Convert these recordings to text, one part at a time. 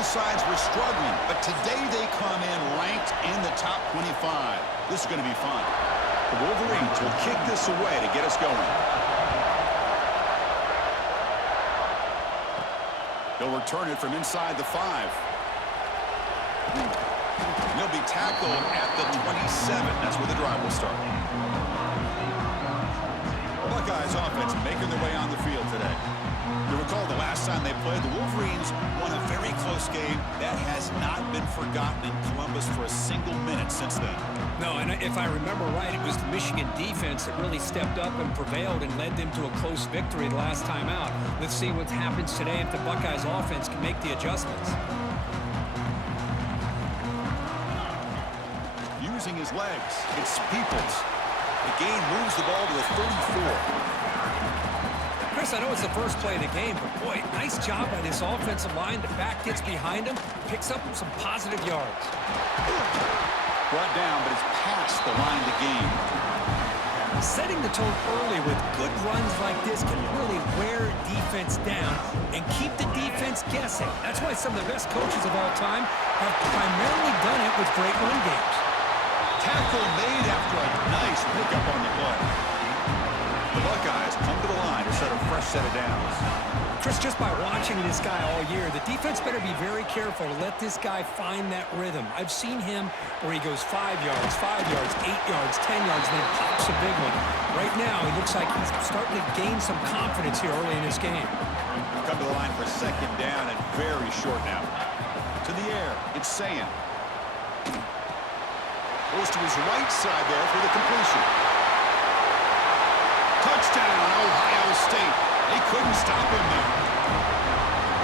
both sides were struggling, but today they come in ranked in the top 25. This is going to be fun. The Wolverines will kick this away to get us going. They'll return it from inside the 5. They'll be tackled at the 27. That's where the drive will start. The Buckeyes offense making their way on the field today. You recall the last time they played, the Wolverines won a very close game. That has not been forgotten in Columbus for a single minute since then. No, and if I remember right, it was the Michigan defense that really stepped up and prevailed and led them to a close victory the last time out. Let's see what happens today if the Buckeyes offense can make the adjustments. Using his legs, it's Peoples. The gain moves the ball to the 34. Chris, I know it's the first play of the game, but boy, nice job by this offensive line. The back gets behind him, picks up some positive yards. Brought down, but it's past the line to gain. Setting the tone early with good runs like this can really wear defense down and keep the defense guessing. That's why some of the best coaches of all time have primarily done it with great run games. Tackle made after a nice pickup on the play. The Buckeyes come to the line to set a fresh set of downs. Chris, just by watching this guy all year, the defense better be very careful to let this guy find that rhythm. I've seen him where he goes 5 yards, 8 yards, 10 yards, and then pops a big one. Right now, he looks like he's starting to gain some confidence here early in this game. Come to the line for second down and very short now. To the air, it's Sayin. Goes to his right side there for the completion. Touchdown, Ohio State. They couldn't stop him there.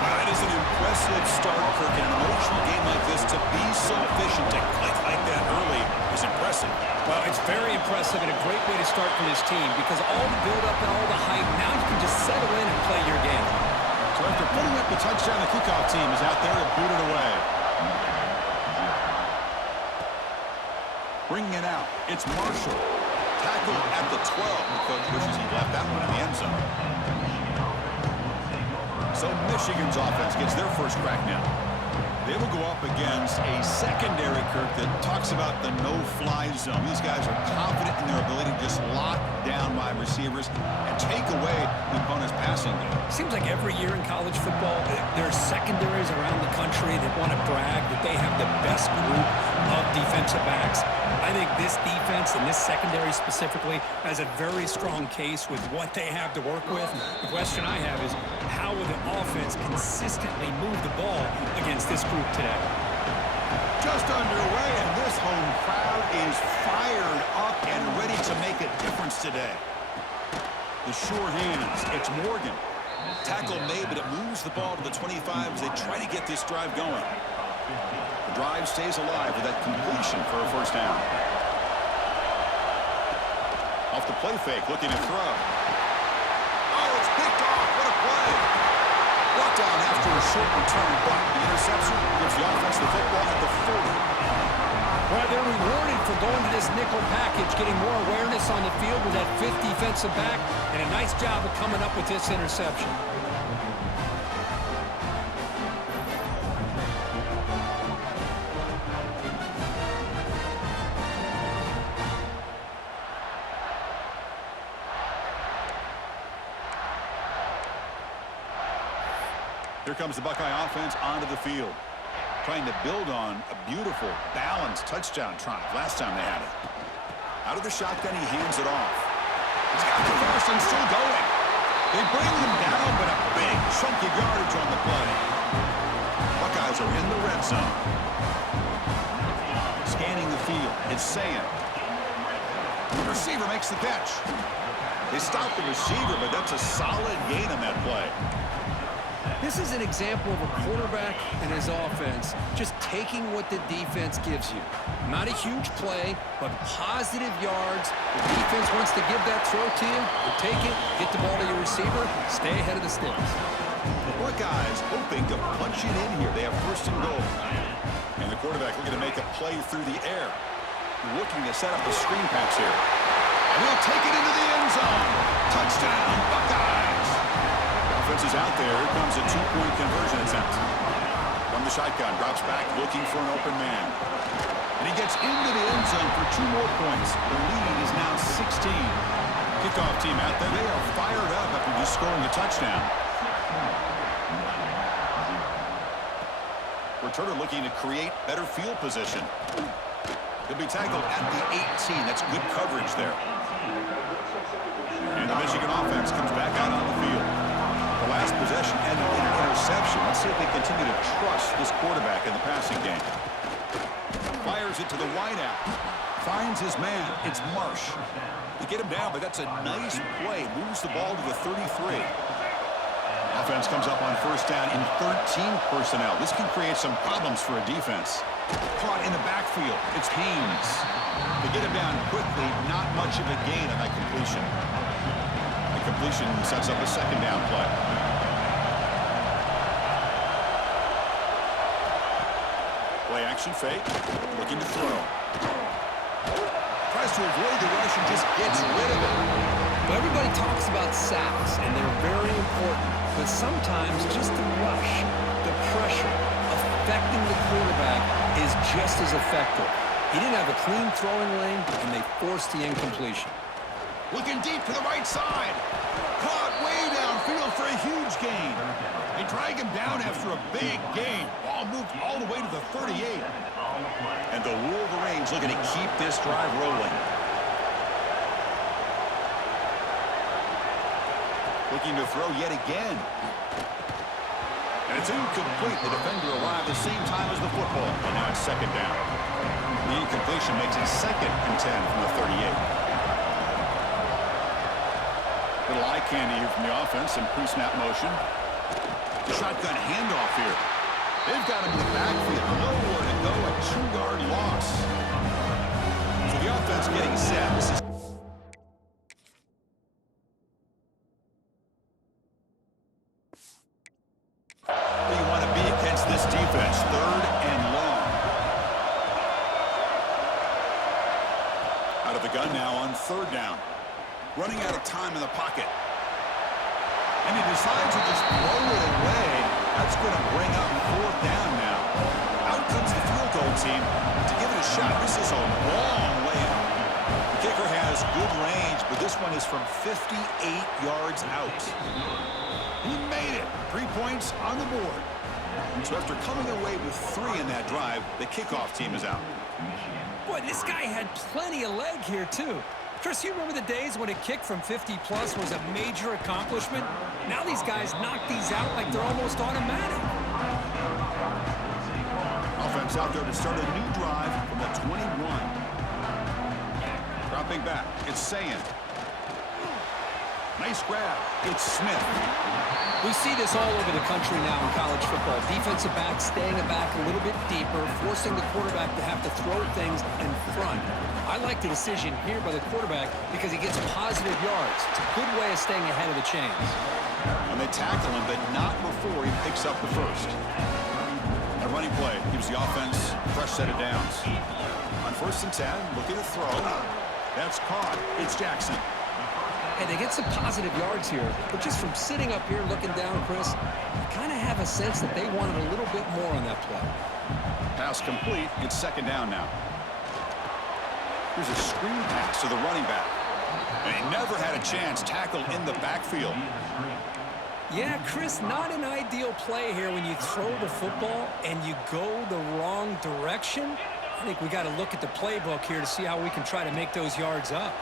Well, that is an impressive start, Kirk. In an emotional game like this, to be so efficient, to click like that early is impressive. Well, it's very impressive and a great way to start for this team because all the build-up and all the hype, now you can just settle in and play your game. So after putting up the touchdown, the kickoff team is out there to boot it away. Bringing it out, it's Marshall. Tackled at the 12. The coach wishes he left that one in the end zone. So Michigan's offense gets their first crack now. They will go up against a secondary, Kirk, that talks about the no-fly zone. These guys are confident in their ability to just lock down wide receivers and take away the opponent's passing game. Seems like every year in college football, there are secondaries around the country that want to brag that they have the best group of defensive backs. I think this defense and this secondary specifically has a very strong case with what they have to work with. The question I have is, how will the offense consistently move the ball against this group today? Just underway, and this home crowd is fired up and ready to make a difference today. The sure hands, it's Morgan. Tackle made, but it moves the ball to the 25 as they try to get this drive going. The drive stays alive with that completion for a first down. Off the play fake, looking to throw. Oh, it's picked off. What a play. Brought down after a short return, but the interception gives the offense the football at the 40. Well, they're rewarded for going to this nickel package, getting more awareness on the field with that fifth defensive back, and a nice job of coming up with this interception. Here comes the Buckeye offense onto the field, trying to build on a beautiful, balanced touchdown drive last time they had it. Out of the shotgun, he hands it off. He's got the first and still going. They bring him down, but a big chunk of yardage on the play. Buckeyes are in the red zone. Scanning the field, it's Sayin. The receiver makes the catch. They stop the receiver, but that's a solid gain on that play. This is an example of a quarterback and his offense just taking what the defense gives you. Not a huge play, but positive yards. The defense wants to give that throw to you. You take it, get the ball to your receiver, stay ahead of the sticks. The Buckeyes hoping to punch it in here. They have first and goal. And the quarterback looking to make a play through the air. Looking to set up the screen pass here. And he'll take it into the end zone. Touchdown, Buckeyes. Offense is out there. Here comes a two-point conversion attempt. From the shotgun, drops back looking for an open man. And he gets into the end zone for 2 more points. The lead is now 16. Kickoff team out there. They are fired up after just scoring a touchdown. Returner looking to create better field position. He'll be tackled at the 18. That's good coverage there. And the Michigan offense comes back out on the field. The last possession ended in an interception. Let's see if they continue to trust this quarterback in the passing game. Fires it to the wideout. Finds his man. It's Marsh. They get him down, but that's a nice play. Moves the ball to the 33. Offense comes up on first down in 13 personnel. This can create some problems for a defense. Caught in the backfield. It's Haynes. They get him down quickly. Not much of a gain on that completion. The completion sets up a second down play. Play action fake. Looking to throw. Tries to avoid the rush and just gets rid of it. Well, everybody talks about sacks, and they're very important. But sometimes just the rush, the pressure, affecting the quarterback is just as effective. He didn't have a clean throwing lane, and they forced the incompletion. Looking deep to the right side. Caught way downfield for a huge gain. They drag him down after a big gain. Ball moved all the way to the 38. And the Wolverines looking to keep this drive rolling. Looking to throw yet again. And it's incomplete. The defender arrived the same time as the football. And now it's second down. The incompletion makes it 2nd and 10 from the 38. Little eye candy here from the offense in pre-snap motion. The shotgun handoff here. They've got him in the backfield. Nowhere to go. A 2-yard loss. So the offense getting set. This is where you want to be against this defense. 3rd and long. Out of the gun now on 3rd down. Running out of time in the pocket. And he decides to just throw it away. That's going to bring up 4th down now. Out comes the field goal team to give it a shot. This is a long way out. The kicker has good range, but this one is from 58 yards out. He made it. 3 points on the board. So after coming away with 3 in that drive, the kickoff team is out. Boy, this guy had plenty of leg here, too. Chris, you remember the days when a kick from 50-plus was a major accomplishment? Now these guys knock these out like they're almost automatic. Offense out there to start a new drive from the 21. Dropping back, it's Sayin. Nice grab. It's Smith. We see this all over the country now in college football. Defensive backs staying back a little bit deeper, forcing the quarterback to have to throw things in front. I like the decision here by the quarterback because he gets positive yards. It's a good way of staying ahead of the chains. And they tackle him, but not before he picks up the first. A running play gives the offense a fresh set of downs. On 1st and 10, looking to throw. That's caught. It's Jackson. And they get some positive yards here, but just from sitting up here looking down, Chris, I kind of have a sense that they wanted a little bit more on that play. Pass complete. It's 2nd down now. Here's a screen pass to the running back. And he never had a chance tackled in the backfield. Yeah, Chris, not an ideal play here when you throw the football and you go the wrong direction. I think we got to look at the playbook here to see how we can try to make those yards up.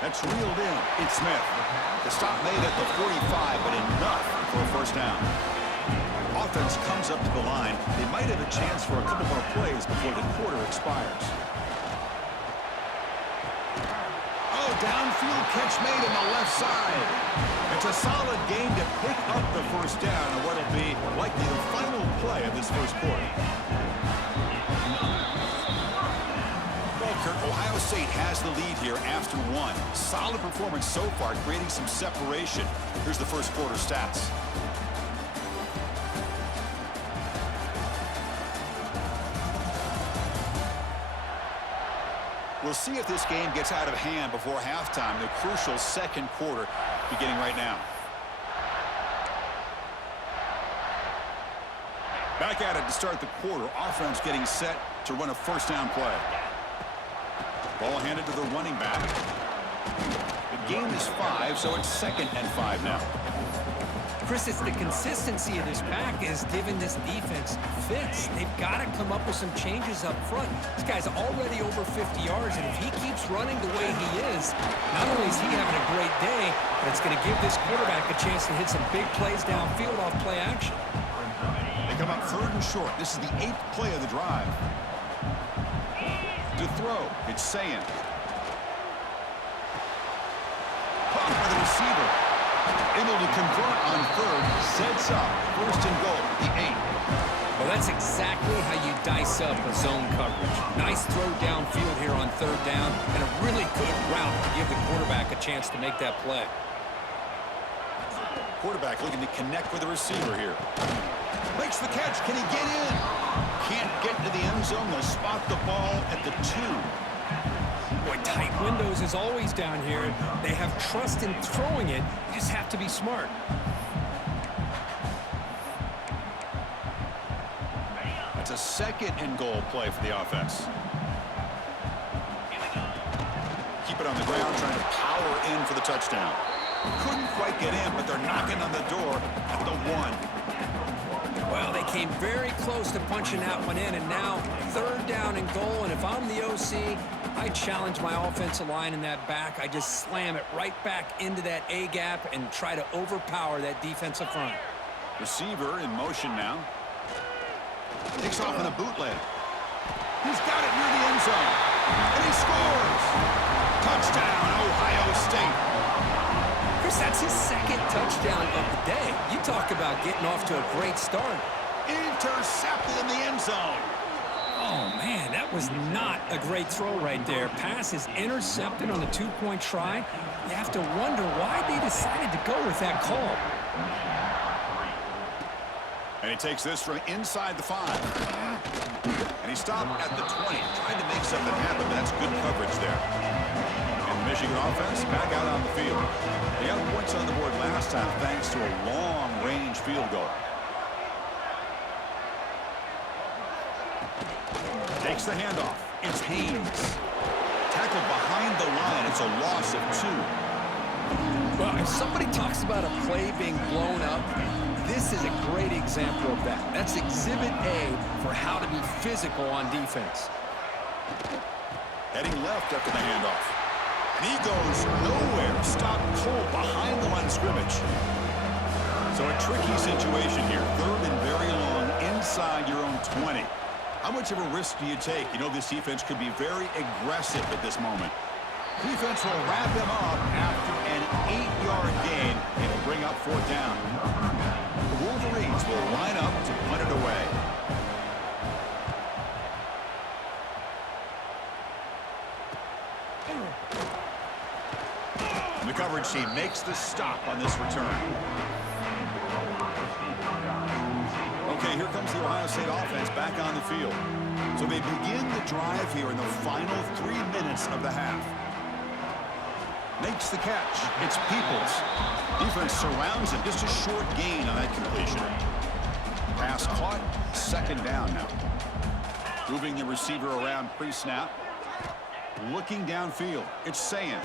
That's reeled in. It's Smith. The stop made at the 45, but enough for a 1st down. Offense comes up to the line. They might have a chance for a couple more plays before the quarter expires. Oh, downfield catch made on the left side. It's a solid game to pick up the 1st down on what will be likely the final play of this 1st quarter. Ohio State has the lead here after 1. Solid performance so far, creating some separation. Here's the 1st quarter stats. We'll see if this game gets out of hand before halftime. The crucial 2nd quarter beginning right now. Back at it to start the quarter. Offense getting set to run a first down play. Ball handed to the running back. The game is 5, so it's 2nd and 5 now. Chris, it's the consistency of this back is giving this defense fits. They've got to come up with some changes up front. This guy's already over 50 yards, and if he keeps running the way he is, not only is he having a great day, but it's going to give this quarterback a chance to hit some big plays downfield off play action. They come up 3rd and short. This is the 8th play of the drive. To throw, it's Sayin. Caught by the receiver. Able to convert on 3rd. Sets up 1st and goal, the 8. Well, that's exactly how you dice up a zone coverage. Nice throw downfield here on 3rd down, and a really good route to give the quarterback a chance to make that play. Quarterback looking to connect with the receiver here. Makes the catch. Can he get in? Can't get to the end zone. They'll spot the ball at the 2. Boy, tight windows is always down here. They have trust in throwing it. You just have to be smart. That's a 2nd and goal play for the offense. Keep it on the ground, trying to power in for the touchdown. Couldn't quite get in, but they're knocking on the door at the 1. Well, they came very close to punching that one in, and now 3rd down and goal. And if I'm the OC, I challenge my offensive line in that back. I just slam it right back into that A gap and try to overpower that defensive front. Receiver in motion now. Takes off in a bootleg. He's got it near the end zone. And he scores! Touchdown, Ohio State. Chris, that's his 2nd touchdown of the day. You talk about getting off to a great start. Intercepted in the end zone. Oh, man, that was not a great throw right there. Pass is intercepted on the 2-point try. You have to wonder why they decided to go with that call. And he takes this from inside the 5. And he stopped at the 20. Trying to make something happen, but that's good coverage there. And the Michigan offense back out on the field. They got points on the board last time thanks to a long-range field goal. Takes the handoff. It's Haynes. Tackled behind the line. It's a loss of 2. Well, if somebody talks about a play being blown up, this is a great example of that. That's Exhibit A for how to be physical on defense. Heading left after the handoff. And he goes nowhere. Stopped cold behind the line of scrimmage. So a tricky situation here. 3rd and very long inside your own 20. How much of a risk do you take? You know this defense could be very aggressive at this moment. Defense will wrap him up after an 8-yard gain and bring up 4th down. The Wolverines will line up to punt it away. And the coverage team makes the stop on this return. Okay, here comes the Ohio State offense back on the field. So they begin the drive here in the final 3 minutes of the half. Makes the catch. It's Peoples. Defense surrounds him. Just a short gain on that completion. Pass caught. 2nd down now. Moving the receiver around pre-snap. Looking downfield. It's Sayin.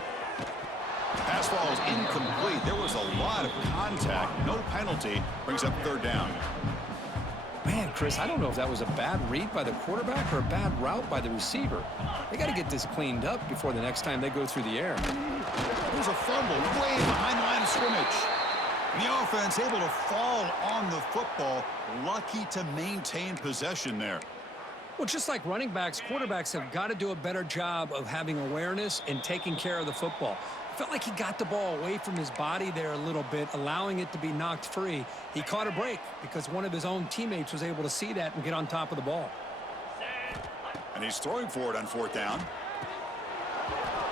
Pass falls incomplete. There was a lot of contact. No penalty. Brings up 3rd down. Man, Chris, I don't know if that was a bad read by the quarterback or a bad route by the receiver. They got to get this cleaned up before the next time they go through the air. There's a fumble way behind the line of scrimmage. And the offense able to fall on the football. Lucky to maintain possession there. Well, just like running backs, quarterbacks have got to do a better job of having awareness and taking care of the football. Felt like he got the ball away from his body there a little bit, allowing it to be knocked free. He caught a break because one of his own teammates was able to see that and get on top of the ball. And he's throwing for it on 4th down.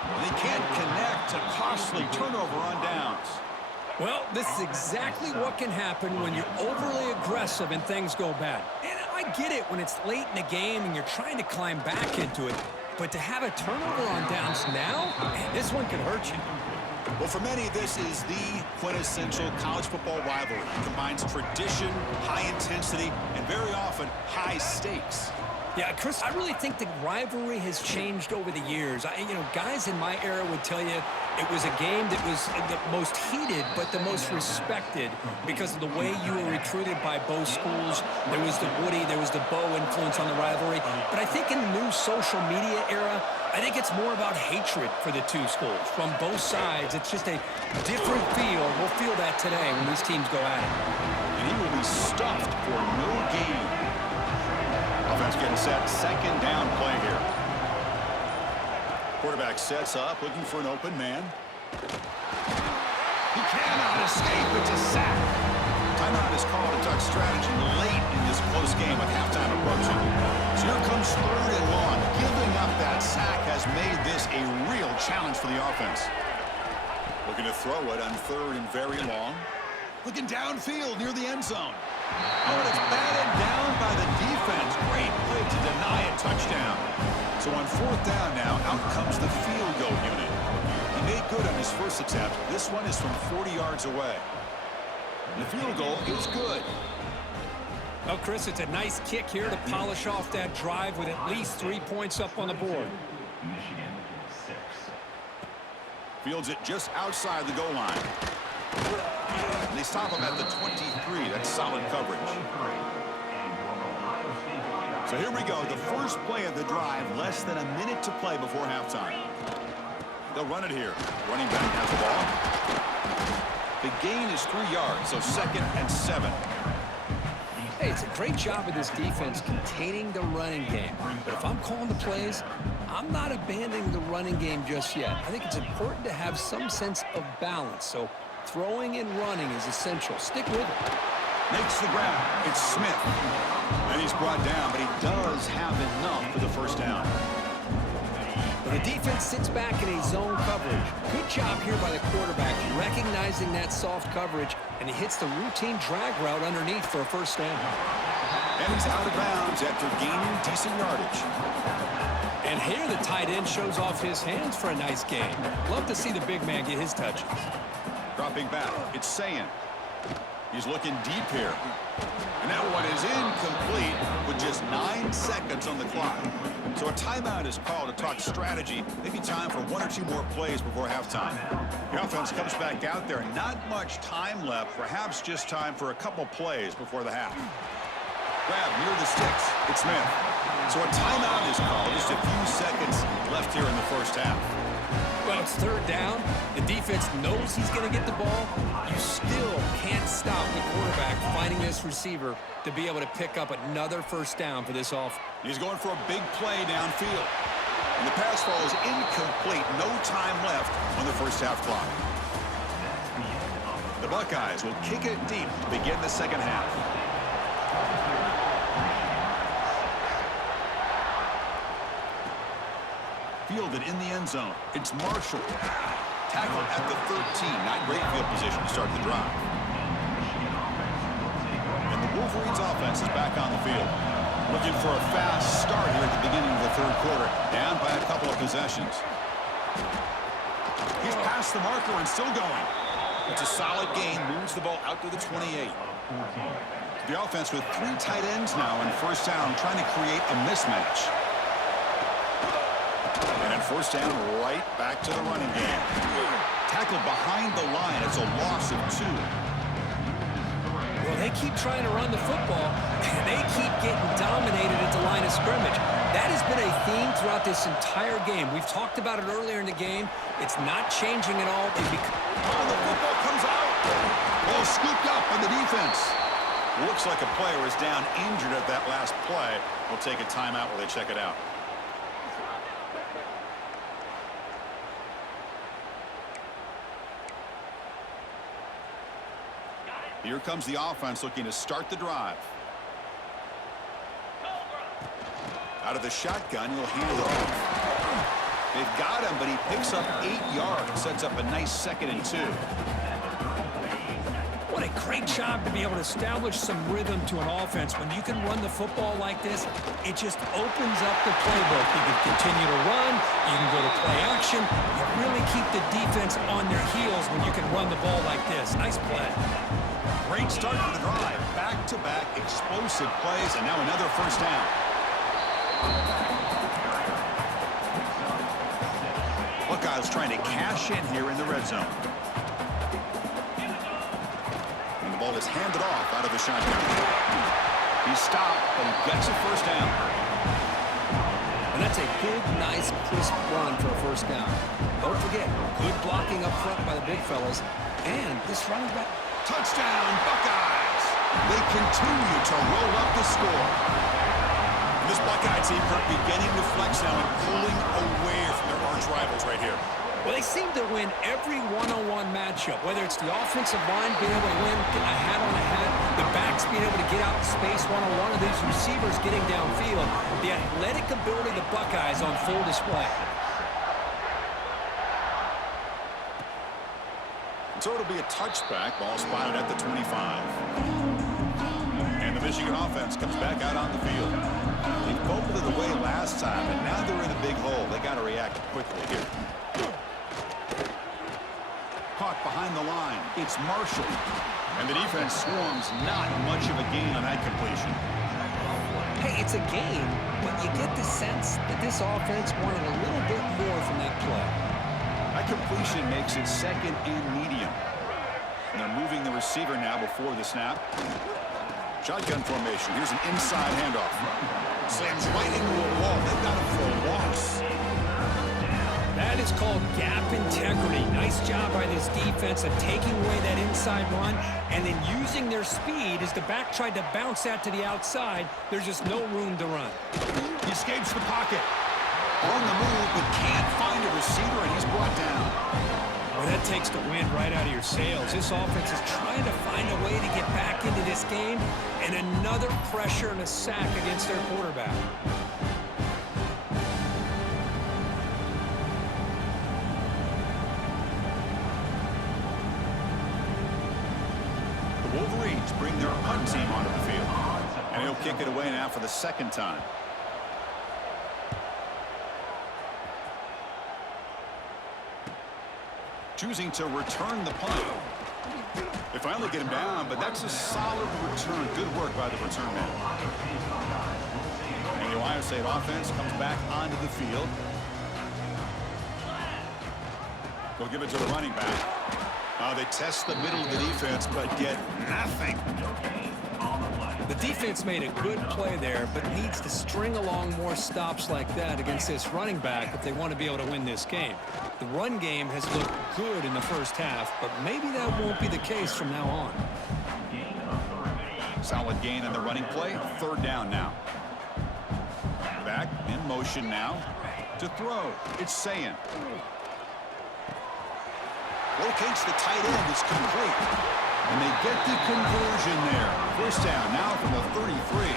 And he can't connect. A costly turnover on downs. Well, this is exactly what can happen when you're overly aggressive and things go bad. And I get it when it's late in the game and you're trying to climb back into it. But to have a turnover on downs now, man, this one could hurt you. Well, for many, this is the quintessential college football rivalry. It combines tradition, high intensity, and very often high stakes. Yeah, Chris, I really think the rivalry has changed over the years. Guys in my era would tell you it was a game that was the most heated but the most respected because of the way you were recruited by both schools. There was the Woody, there was the Bo influence on the rivalry. But I think in the new social media era, I think it's more about hatred for the two schools from both sides. It's just a different feel. We'll feel that today when these teams go at it. And he will be stuffed for no gain. Offense getting set. Second down play here. Quarterback sets up, looking for an open man. He cannot escape. It's a sack. Timeout is called to tuck strategy late in this close game with halftime approaching. So here comes third and long. Giving up that sack has made this a real challenge for the offense. Looking to throw it on third and very long. Looking downfield near the end zone. Oh, and it's batted down by the defense. Great play to deny a touchdown. So on fourth down now, out comes the field goal unit. He made good on his first attempt. This one is from 40 yards away. And the field goal is good. Well, Chris, it's a nice kick here to polish off that drive with at least 3 points up on the board. Fields it just outside the goal line. And they stop him at the 23. That's solid coverage. So here we go. The first play of the drive. Less than a minute to play before halftime. They'll run it here. Running back has the ball. The gain is 3 yards, so 2nd and 7. Hey, it's a great job of this defense containing the running game. But if I'm calling the plays, I'm not abandoning the running game just yet. I think it's important to have some sense of balance. So throwing and running is essential. Stick with it. Makes the grab. It's Smith. And he's brought down, but he does have enough for the first down. Well, the defense sits back in a zone coverage. Good job here by the quarterback, recognizing that soft coverage, and he hits the routine drag route underneath for a first down. And he's out of bounds after gaining decent yardage. And here the tight end shows off his hands for a nice gain. Love to see the big man get his touches. Dropping back, it's Sayin. He's looking deep here. And that one is incomplete with just 9 seconds on the clock. So a timeout is called to talk strategy. Maybe time for 1 or 2 more plays before halftime. The offense comes back out there. Not much time left. Perhaps just time for a couple plays before the half. Grab near the sticks. It's Smith. So a timeout is called. Just a few seconds left here in the first half. Well, it's third down. The defense knows he's going to get the ball. You still can't stop the quarterback finding this receiver to be able to pick up another first down for this offense. He's going for a big play downfield. And the pass ball is incomplete. No time left on the first half clock. The Buckeyes will kick it deep to begin the second half. Fielded in the end zone. It's Marshall. Tackled at the 13. Not great field position to start the drive. And the Wolverines offense is back on the field. Looking for a fast start here at the beginning of the third quarter. Down by a couple of possessions. He's past the marker and still going. It's a solid gain. Moves the ball out to the 28. The offense with 3 tight ends now in first down, trying to create a mismatch. And in first down, right back to the running game. Tackled behind the line. It's a loss of 2. Well, they keep trying to run the football, and they keep getting dominated at the line of scrimmage. That has been a theme throughout this entire game. We've talked about it earlier in the game. It's not changing at all. The football comes out. Ball scooped up on the defense. Looks like a player is down injured at that last play. We'll take a timeout while they check it out. Here comes the offense looking to start the drive. Out of the shotgun, he'll hand it off. They've got him, but he picks up 8 yards. Sets up a nice 2nd and 2. What a great job to be able to establish some rhythm to an offense. When you can run the football like this, it just opens up the playbook. You can continue to run. You can go to play action. You really keep the defense on their heels when you can run the ball like this. Nice play. Great start to the drive. Back-to-back explosive plays, and now another first down. Buckeyes trying to cash in here in the red zone. And the ball is handed off out of the shotgun. He's stopped, but he gets a first down. And that's a good, nice, crisp run for a first down. Don't forget, good blocking up front by the big fellas. And this running back. Touchdown, Buckeyes! They continue to roll up the score. And this Buckeye team are beginning to flex now and pulling away from their arch rivals right here. Well, they seem to win every one-on-one matchup, whether it's the offensive line being able to win, getting a hat on a hat, the backs being able to get out in space one-on-one, and these receivers getting downfield. The athletic ability of the Buckeyes on full display. So it'll be a touchback, ball spotted at the 25. And the Michigan offense comes back out on the field. They fumbled it away last time, and now they're in a big hole. They got to react quickly here. Caught behind the line. It's Marshall. And the defense swarms. Not much of a gain on that completion. Hey, it's a game, but you get the sense that this offense wanted a little bit more from that play. That completion makes it second and medium. And they're moving the receiver now before the snap. Shotgun formation. Here's an inside handoff. Slams right into a wall. They've got him for a loss. That is called gap integrity. Nice job by this defense of taking away that inside run and then using their speed as the back tried to bounce that to the outside. There's just no room to run. He escapes the pocket. On the move, but can't find a receiver, and he's brought down. Well, that takes the wind right out of your sails. This offense is trying to find a way to get back into this game, and another pressure and a sack against their quarterback. The Wolverines bring their punt team onto the field, and he'll kick it away now for the second time. Choosing to return the punt. They finally get him down, but that's a solid return. Good work by the return man. And the Ohio State offense comes back onto the field. They'll give it to the running back. They test the middle of the defense, but get nothing. The defense made a good play there, but needs to string along more stops like that against this running back if they want to be able to win this game. The run game has looked good in the first half, but maybe that won't be the case from now on. Solid gain in the running play. Third down now. Back in motion now to throw. It's Sayin. Locates the tight end. It's complete. And they get the conversion there. First down now from the 33.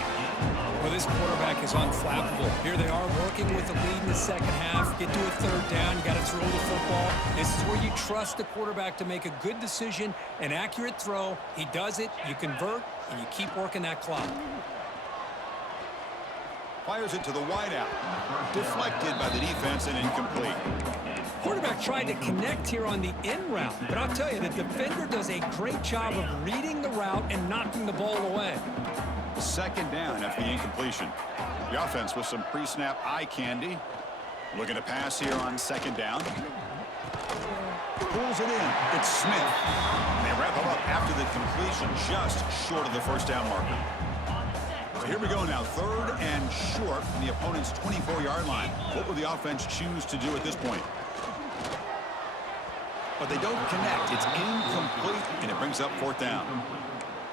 Well, this quarterback is unflappable. Here they are working with the lead in the second half. Get to a third down. You got to throw the football. This is where you trust the quarterback to make a good decision, an accurate throw. He does it, you convert, and you keep working that clock. Fires it to the wideout. Deflected by the defense and incomplete. Quarterback tried to connect here on the in route, but I'll tell you, the defender does a great job of reading the route and knocking the ball away. Second down after the incompletion. The offense with some pre-snap eye candy. Looking to pass here on second down. Pulls it in. It's Smith. They wrap him up after the completion, just short of the first down marker. So here we go now, third and short from the opponent's 24-yard line. What will the offense choose to do at this point? But they don't connect. It's incomplete, and it brings up fourth down.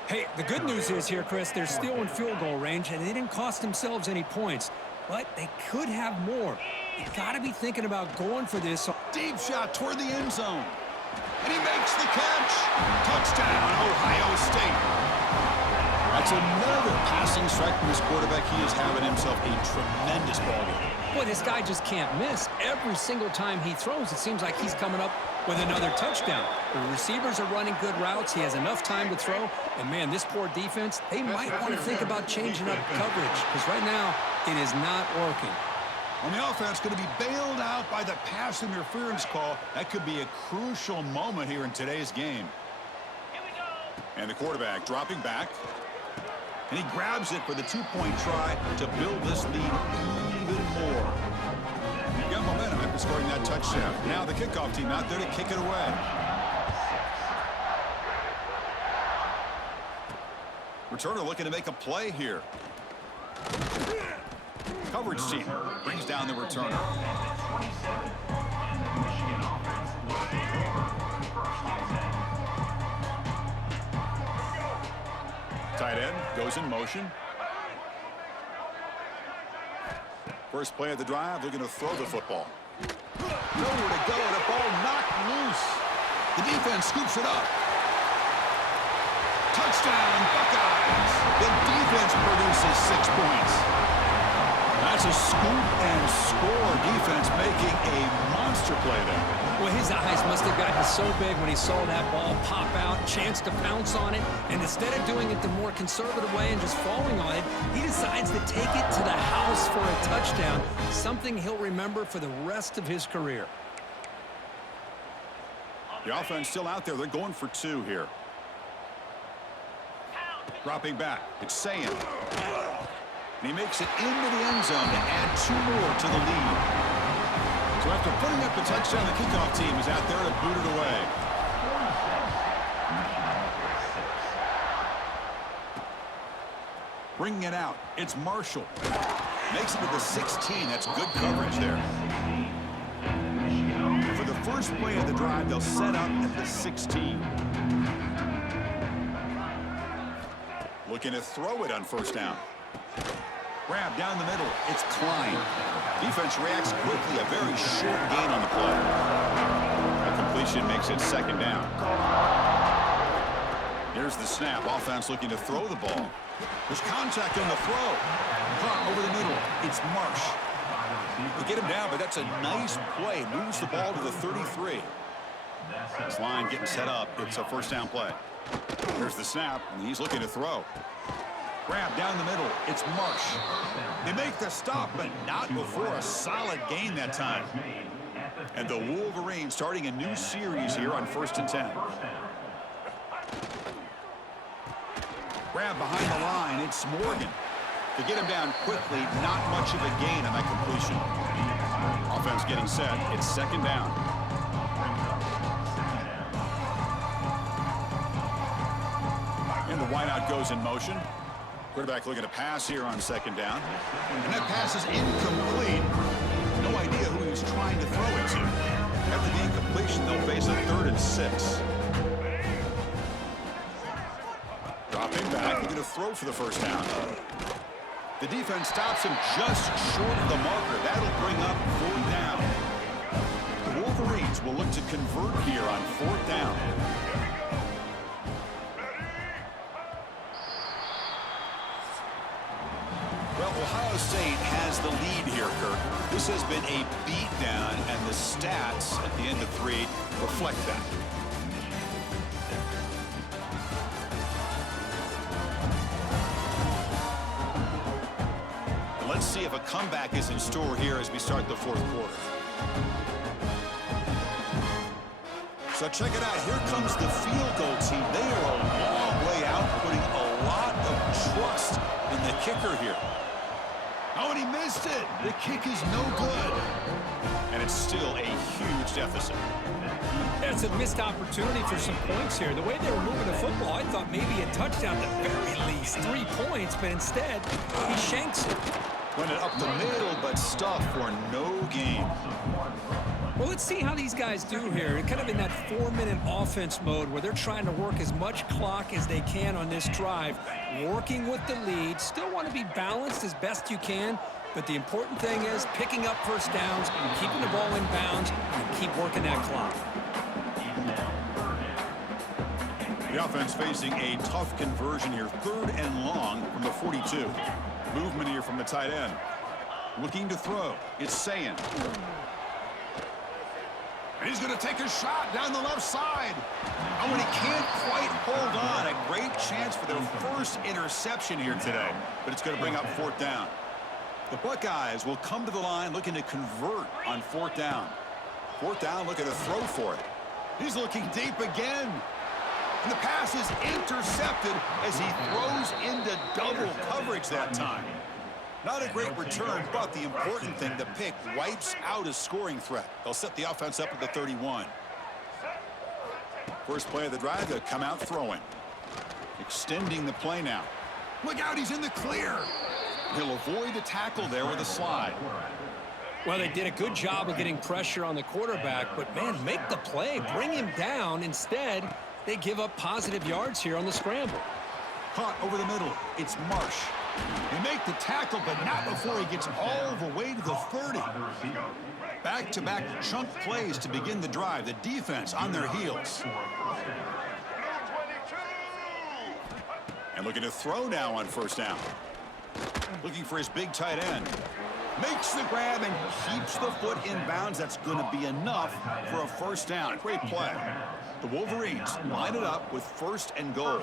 Hey, the good news is here, Chris, they're still in field goal range, and they didn't cost themselves any points. But they could have more. You got to be thinking about going for this. Deep shot toward the end zone. And he makes the catch. Touchdown, Ohio State. That's another passing strike from this quarterback. He is having himself a tremendous ball game. Boy, this guy just can't miss. Every single time he throws, it seems like he's coming up with another touchdown. The receivers are running good routes. He has enough time to throw. And, man, this poor defense, they might want to think about changing up coverage because right now it is not working. On the offense, going to be bailed out by the pass interference call. That could be a crucial moment here in today's game. And the quarterback dropping back. And he grabs it for the two-point try to build this lead even more. Got momentum after scoring that touchdown. Now the kickoff team out there to kick it away. Returner looking to make a play here. Coverage team brings down the returner. Tight end goes in motion. First play of the drive, looking to throw the football. Nowhere to go, the ball knocked loose. The defense scoops it up. Touchdown, Buckeyes. The defense produces 6 points. That's a scoop and score defense making a monster play there. Well, his eyes must have gotten so big when he saw that ball pop out, chance to pounce on it, and instead of doing it the more conservative way and just falling on it, he decides to take it to the house for a touchdown, something he'll remember for the rest of his career. The offense still out there. They're going for 2 here. Dropping back. It's Sayin. And he makes it into the end zone to add 2 more to the lead. So after putting up the touchdown, the kickoff team is out there to boot it away. Bringing it out. It's Marshall. Makes it to the 16. That's good coverage there. For the first play of the drive, they'll set up at the 16. Looking to throw it on first down. Grab down the middle. It's Klein. Defense reacts quickly. A very short gain on the play. A completion makes it second down. Here's the snap. Offense looking to throw the ball. There's contact on the throw. Caught over the middle. It's Marsh. They get him down, but that's a nice play. Moves the ball to the 33. This line getting set up. It's a first down play. Here's the snap, and he's looking to throw. Grab down the middle. It's Marsh. They make the stop, but not before a solid gain that time. And the Wolverines starting a new series here on 1st and 10. Grab behind the line. It's Morgan. To get him down quickly, not much of a gain on that completion. Offense getting set. It's second down. And the wideout goes in motion. Quarterback looking to pass here on second down. And that pass is incomplete. No idea who he was trying to throw it to. After the incompletion, they'll face a 3rd and 6. Dropping back, looking to throw for the first down. The defense stops him just short of the marker. That'll bring up 4th down. The Wolverines will look to convert here on 4th down. Well, Ohio State has the lead here, Kirk. This has been a beatdown, and the stats at the end of 3 reflect that. Let's see if a comeback is in store here as we start the 4th quarter. So check it out. Here comes the field goal team. They are a long way out, putting a lot of trust in the kicker here. Oh, and he missed it. The kick is no good. And it's still a huge deficit. That's a missed opportunity for some points here. The way they were moving the football, I thought maybe a touchdown at the very least. 3 points, but instead, he shanks it. Went it up the middle, but stuffed for no gain. Well, let's see how these guys do here. Kind of in that 4-minute offense mode where they're trying to work as much clock as they can on this drive. Working with the lead. Still want to be balanced as best you can. But the important thing is picking up first downs, keeping the ball in bounds, and keep working that clock. The offense facing a tough conversion here. 3rd and long from the 42. Movement here from the tight end. Looking to throw. It's Sayin. And he's going to take a shot down the left side. Oh, and he can't quite hold on. A great chance for their first interception here today. But it's going to bring up 4th down. The Buckeyes will come to the line looking to convert on 4th down. 4th down, looking to throw for it. He's looking deep again. And the pass is intercepted as he throws into double coverage that time. Not a great return, but the important thing, the pick wipes out a scoring threat. They'll set the offense up at the 31. First play of the drive, they'll come out throwing. Extending the play now. Look out, he's in the clear. He'll avoid the tackle there with a slide. Well, they did a good job of getting pressure on the quarterback, but, man, make the play. Bring him down. Instead, they give up positive yards here on the scramble. Caught over the middle. It's Marsh. They make the tackle, but not before he gets all the way to the 30. Back-to-back chunk plays to begin the drive. The defense on their heels. And looking to throw now on 1st down. Looking for his big tight end. Makes the grab and keeps the foot in bounds. That's going to be enough for a 1st down. Great play. The Wolverines line it up with 1st and goal.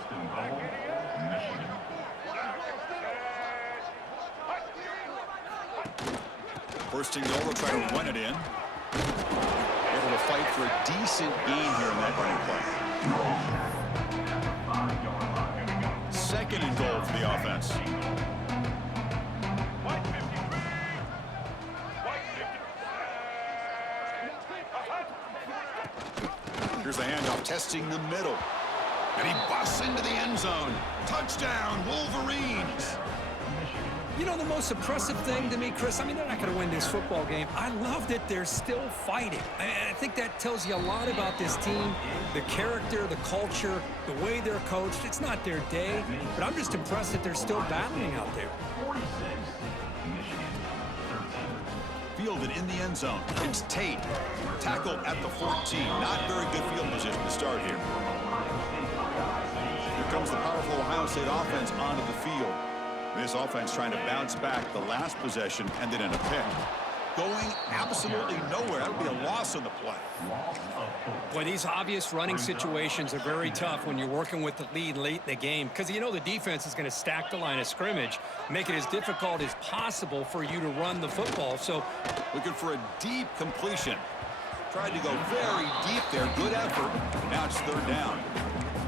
First and goal, they'll try to run it in. Able to fight for a decent gain here in that running play. 2nd and goal for the offense. Here's the handoff, testing the middle. And he busts into the end zone. Touchdown, Wolverines. You know, the most impressive thing to me, Chris, I mean, they're not going to win this football game. I love that they're still fighting. I think that tells you a lot about this team, the character, the culture, the way they're coached. It's not their day, but I'm just impressed that they're still battling out there. Fielded in the end zone. It's Tate. Tackled at the 14. Not very good field position to start here. Here comes the powerful Ohio State offense onto the field. This offense trying to bounce back the last possession, ended in a pick. Going absolutely nowhere. That would be a loss on the play. Boy, these obvious running situations are very tough when you're working with the lead late in the game because you know the defense is going to stack the line of scrimmage, make it as difficult as possible for you to run the football. So looking for a deep completion. Tried to go very deep there. Good effort. Now it's 3rd down.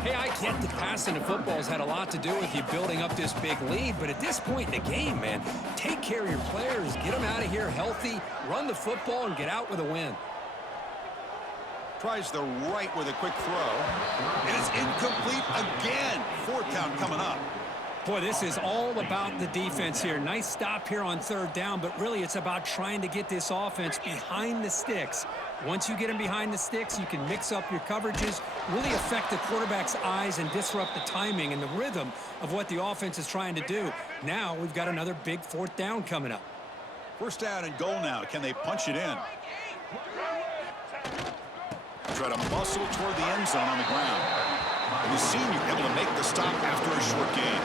Hey, I get that passing the football has had a lot to do with you building up this big lead, but at this point in the game, man, take care of your players, get them out of here healthy, run the football, and get out with a win. Tries the right with a quick throw. It is incomplete again. 4th down coming up. Boy, this is all about the defense here. Nice stop here on 3rd down, but really it's about trying to get this offense behind the sticks. Once you get them behind the sticks, you can mix up your coverages, really affect the quarterback's eyes and disrupt the timing and the rhythm of what the offense is trying to do. Now we've got another big 4th down coming up. 1st down and goal now. Can they punch it in? Try to muscle toward the end zone on the ground. And the senior able to make the stop after a short gain.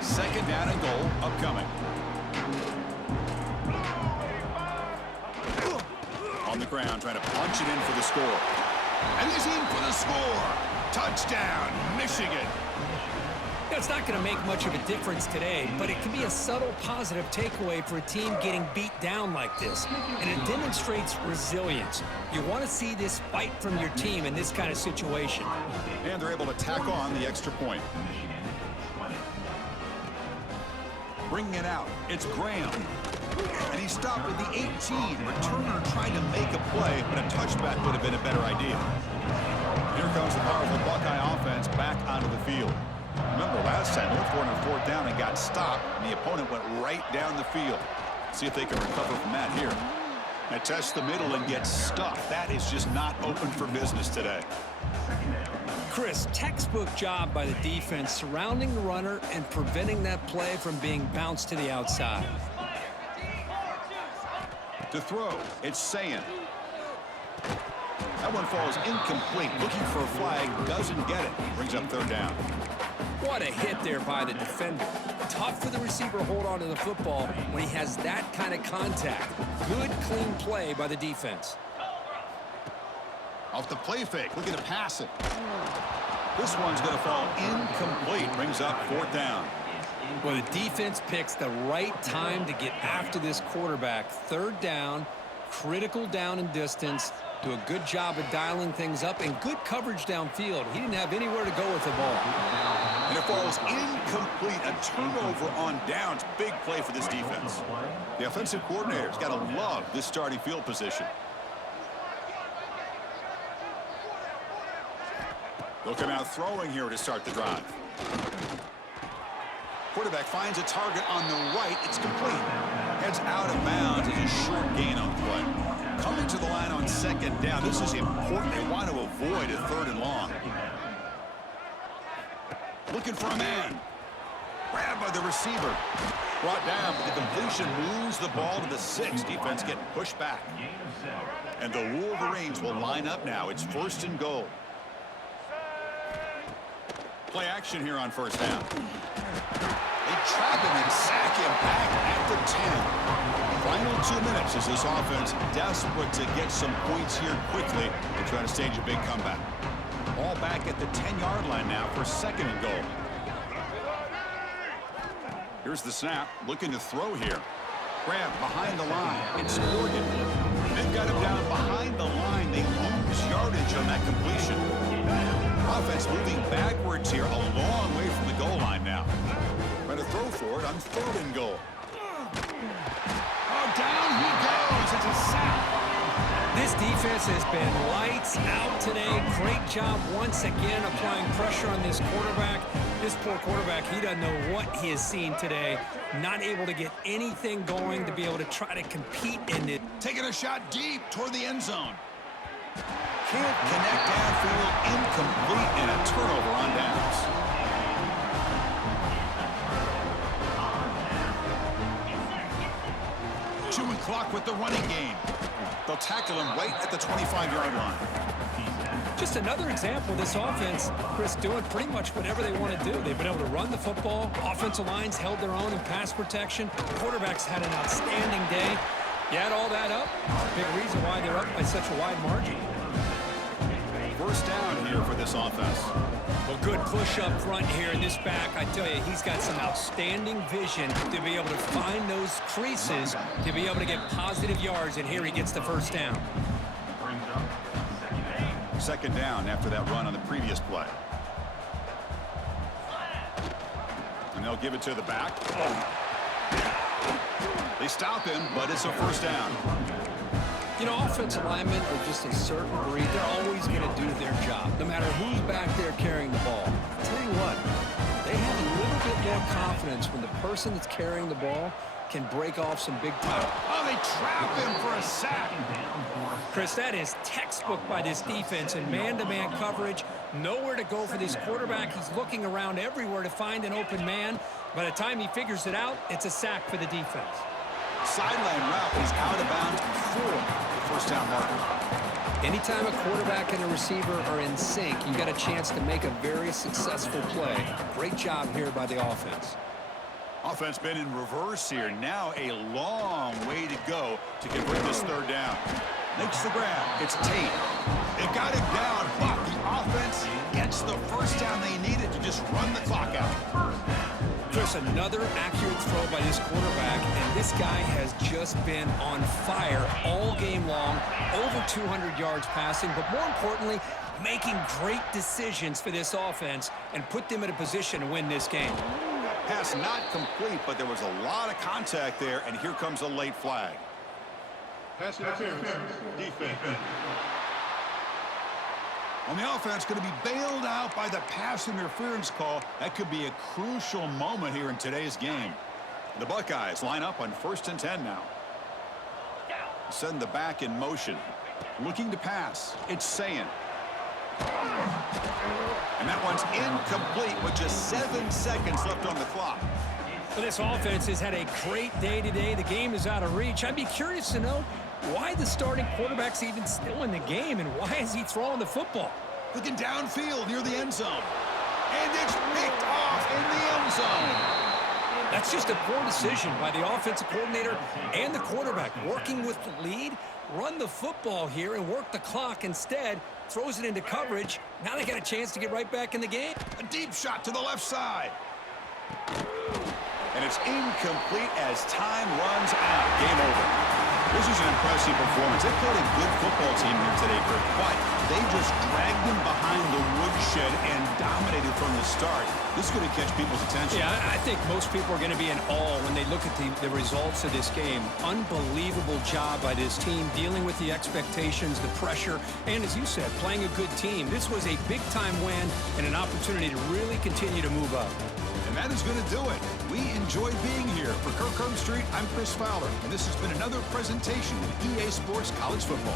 2nd down and goal upcoming. On the ground, trying to punch it in for the score. And he's in for the score. Touchdown, Michigan. It's not going to make much of a difference today, but it can be a subtle positive takeaway for a team getting beat down like this. And it demonstrates resilience. You want to see this fight from your team in this kind of situation. And they're able to tack on the extra point. Bringing it out, it's Graham. And he stopped at the 18. Returner trying to make a play, but a touchback would have been a better idea. Here comes the powerful Buckeye offense back onto the field. Remember, last time they went for it on 4th down and got stopped, and the opponent went right down the field. See if they can recover from that here. Now test the middle and get stuffed. That is just not open for business today. Chris, textbook job by the defense surrounding the runner and preventing that play from being bounced to the outside. To throw, it's Sayin. That one falls incomplete. Looking for a flag, doesn't get it. Brings up 3rd down. What a hit there by the defender. Tough for the receiver to hold on to the football when he has that kind of contact. Good, clean play by the defense. Off the play fake, looking to pass it. This one's going to fall incomplete. Brings up 4th down. Well, the defense picks the right time to get after this quarterback. Third down, critical down and distance. Do a good job of dialing things up and good coverage downfield. He didn't have anywhere to go with the ball. And it falls incomplete. A turnover on downs. Big play for this defense. The offensive coordinator's got to love this starting field position. They'll come out throwing here to start the drive. Quarterback finds a target on the right. It's complete. Heads out of bounds. It's a short gain on the play. Coming to the line on second down. This is important. They want to avoid a third and long. Looking for a man. Grabbed by the receiver. Brought down, but the completion moves the ball to the 6. Defense getting pushed back. And the Wolverines will line up now. It's first and goal. Play action here on first down. They trap him and sack him back at the 10. Final 2 minutes as this offense desperate to get some points here quickly. They try to stage a big comeback. All back at the 10-yard line now for second and goal. Here's the snap. Looking to throw here. Grab behind the line. It's Morgan. They've got him down behind the line. They lose yardage on that completion. Offense moving backwards here, a long way from the goal line now. Trying to throw for it on third and goal. Oh, down he goes. It's a sack. This defense has been lights out today. Great job once again applying pressure on this quarterback. This poor quarterback, he doesn't know what he has seen today. Not able to get anything going to be able to try to compete in it. Taking a shot deep toward the end zone. Can't connect downfield, incomplete, and a turnover on downs. Chewing clock with the running game. They'll tackle him right at the 25-yard line. Just another example of this offense, Chris, doing pretty much whatever they want to do. They've been able to run the football. Offensive lines held their own in pass protection. Quarterbacks had an outstanding day. You add all that up, big reason why they're up by such a wide margin. First down here for this offense. Well, good push up front here in this back. I tell you, he's got some outstanding vision to be able to find those creases, to be able to get positive yards, and here he gets the first down. Second down after that run on the previous play. And they'll give it to the back. They stop him, but it's a first down. You know, offensive linemen are just a certain breed. They're always going to do their job, no matter who's back there carrying the ball. I'll tell you what, they have a little bit more confidence when the person that's carrying the ball can break off some big time. Oh, they trap him for a sack. Chris, that is textbook by this defense in man-to-man coverage. Nowhere to go for this quarterback. He's looking around everywhere to find an open man. By the time he figures it out, it's a sack for the defense. Sideline route is out of bounds before the first down marker. Anytime a quarterback and a receiver are in sync, you got a chance to make a very successful play. Great job here by the offense. Offense been in reverse here. Now a long way to go to convert this third down. Makes the grab. It's Tate. They got it down, but the offense gets the first down they needed to just run the clock out. Chris, another accurate throw by this quarterback, and this guy has just been on fire all game long, over 200 yards passing, but more importantly, making great decisions for this offense and put them in a position to win this game. Pass not complete, but there was a lot of contact there, and here comes a late flag. Pass interference, defense. On the offense, going to be bailed out by the pass interference call. That could be a crucial moment here in today's game. The Buckeyes line up on 1st and 10 now. Send the back in motion. Looking to pass. It's Sayin. And that one's incomplete with just 7 seconds left on the clock. Well, this offense has had a great day today. The game is out of reach. I'd be curious to know why the starting quarterback's even still in the game, and why is he throwing the football? Looking downfield near the end zone. And it's picked off in the end zone. That's just a poor decision by the offensive coordinator and the quarterback. Working with the lead, run the football here and work the clock instead. Throws it into coverage. Now they got a chance to get right back in the game. A deep shot to the left side. And it's incomplete as time runs out. Game over. This is an impressive performance. They played a good football team here today, Kurt, but they just dragged them behind the woodshed and dominated from the start. This is going to catch people's attention. Yeah, I think most people are going to be in awe when they look at the results of this game. Unbelievable job by this team, dealing with the expectations, the pressure, and as you said, playing a good team. This was a big-time win and an opportunity to really continue to move up. And that is going to do it. We enjoyed being here. For Kirk Herbstreit, I'm Chris Fowler, and this has been another presentation of EA Sports College Football.